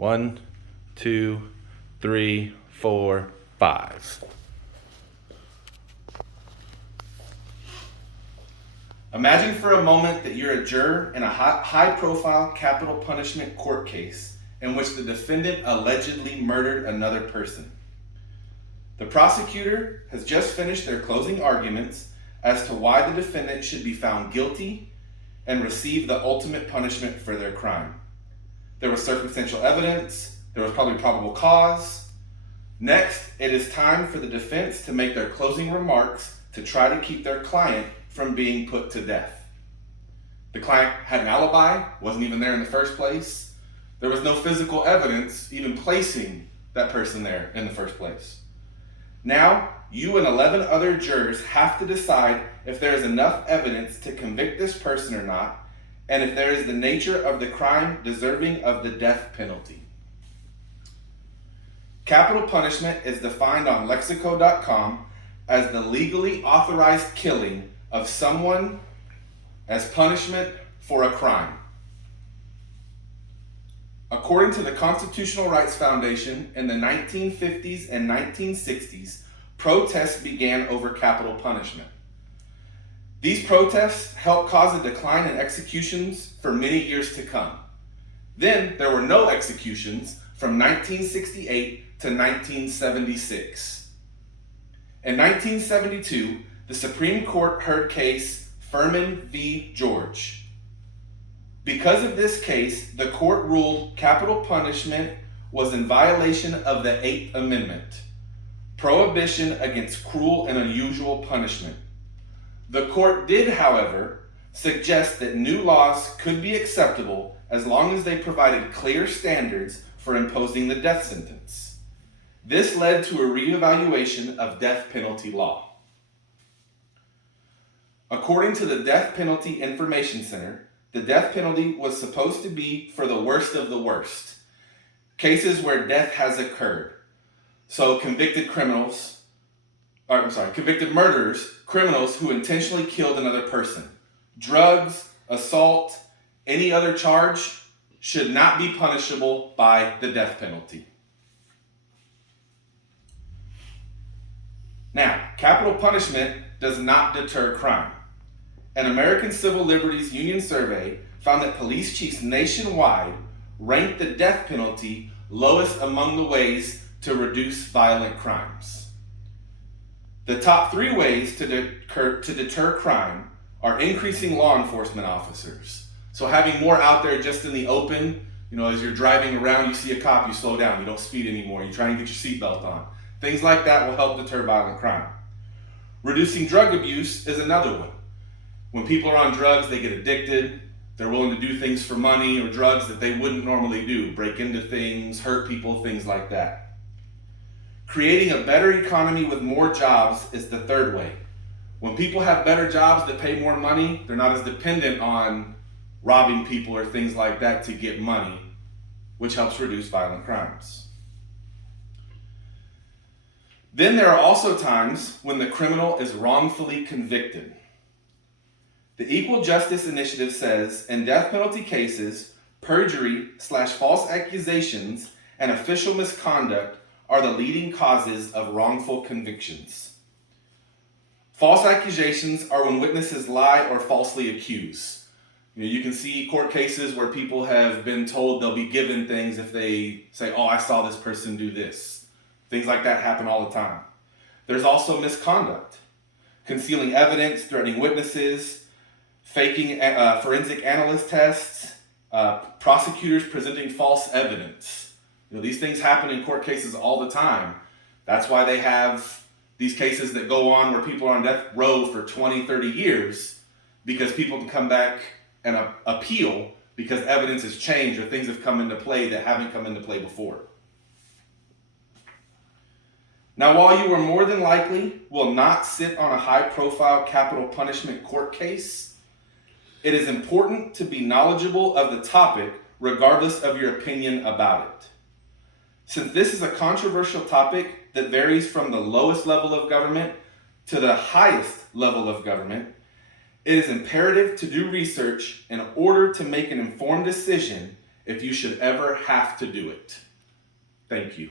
1, 2, 3, 4, 5. Imagine for a moment that you're a juror in a high-profile capital punishment court case in which the defendant allegedly murdered another person. The prosecutor has just finished their closing arguments as to why the defendant should be found guilty and receive the ultimate punishment for their crime. There was circumstantial evidence, there was probably probable cause. Next, it is time for the defense to make their closing remarks to try to keep their client from being put to death. The client had an alibi, wasn't even there in the first place. There was no physical evidence even placing that person there in the first place. Now, you and 11 other jurors have to decide if there is enough evidence to convict this person or not, and if there is the nature of the crime deserving of the death penalty. Capital punishment is defined on Lexico.com as the legally authorized killing of someone as punishment for a crime. According to the Constitutional Rights Foundation, in the 1950s and 1960s, protests began over capital punishment. These protests helped cause a decline in executions for many years to come. Then there were no executions from 1968 to 1976. In 1972, the Supreme Court heard case Furman v. George. Because of this case, the court ruled capital punishment was in violation of the Eighth Amendment, prohibition against cruel and unusual punishment. The court did, however, suggest that new laws could be acceptable as long as they provided clear standards for imposing the death sentence. This led to a reevaluation of death penalty law. According to the Death Penalty Information Center, the death penalty was supposed to be for the worst of the worst, cases where death has occurred. So convicted murderers, criminals who intentionally killed another person. Drugs, assault, any other charge should not be punishable by the death penalty. Now, capital punishment does not deter crime. An American Civil Liberties Union survey found that police chiefs nationwide ranked the death penalty lowest among the ways to reduce violent crimes. The top 3 ways to deter crime are increasing law enforcement officers. So having more out there just in the open, as you're driving around, you see a cop, you slow down, you don't speed anymore, you try and get your seatbelt on. Things like that will help deter violent crime. Reducing drug abuse is another one. When people are on drugs, they get addicted. They're willing to do things for money or drugs that they wouldn't normally do, break into things, hurt people, things like that. Creating a better economy with more jobs is the third way. When people have better jobs that pay more money, they're not as dependent on robbing people or things like that to get money, which helps reduce violent crimes. Then there are also times when the criminal is wrongfully convicted. The Equal Justice Initiative says in death penalty cases, perjury/false accusations and official misconduct are the leading causes of wrongful convictions. False accusations are when witnesses lie or falsely accuse. You can see court cases where people have been told they'll be given things if they say, I saw this person do this. Things like that happen all the time. There's also misconduct, concealing evidence, threatening witnesses, faking forensic analyst tests, prosecutors presenting false evidence. These things happen in court cases all the time. That's why they have these cases that go on where people are on death row for 20, 30 years, because people can come back and appeal because evidence has changed or things have come into play that haven't come into play before. Now, while you are more than likely will not sit on a high-profile capital punishment court case, it is important to be knowledgeable of the topic regardless of your opinion about it. Since this is a controversial topic that varies from the lowest level of government to the highest level of government, it is imperative to do research in order to make an informed decision if you should ever have to do it. Thank you.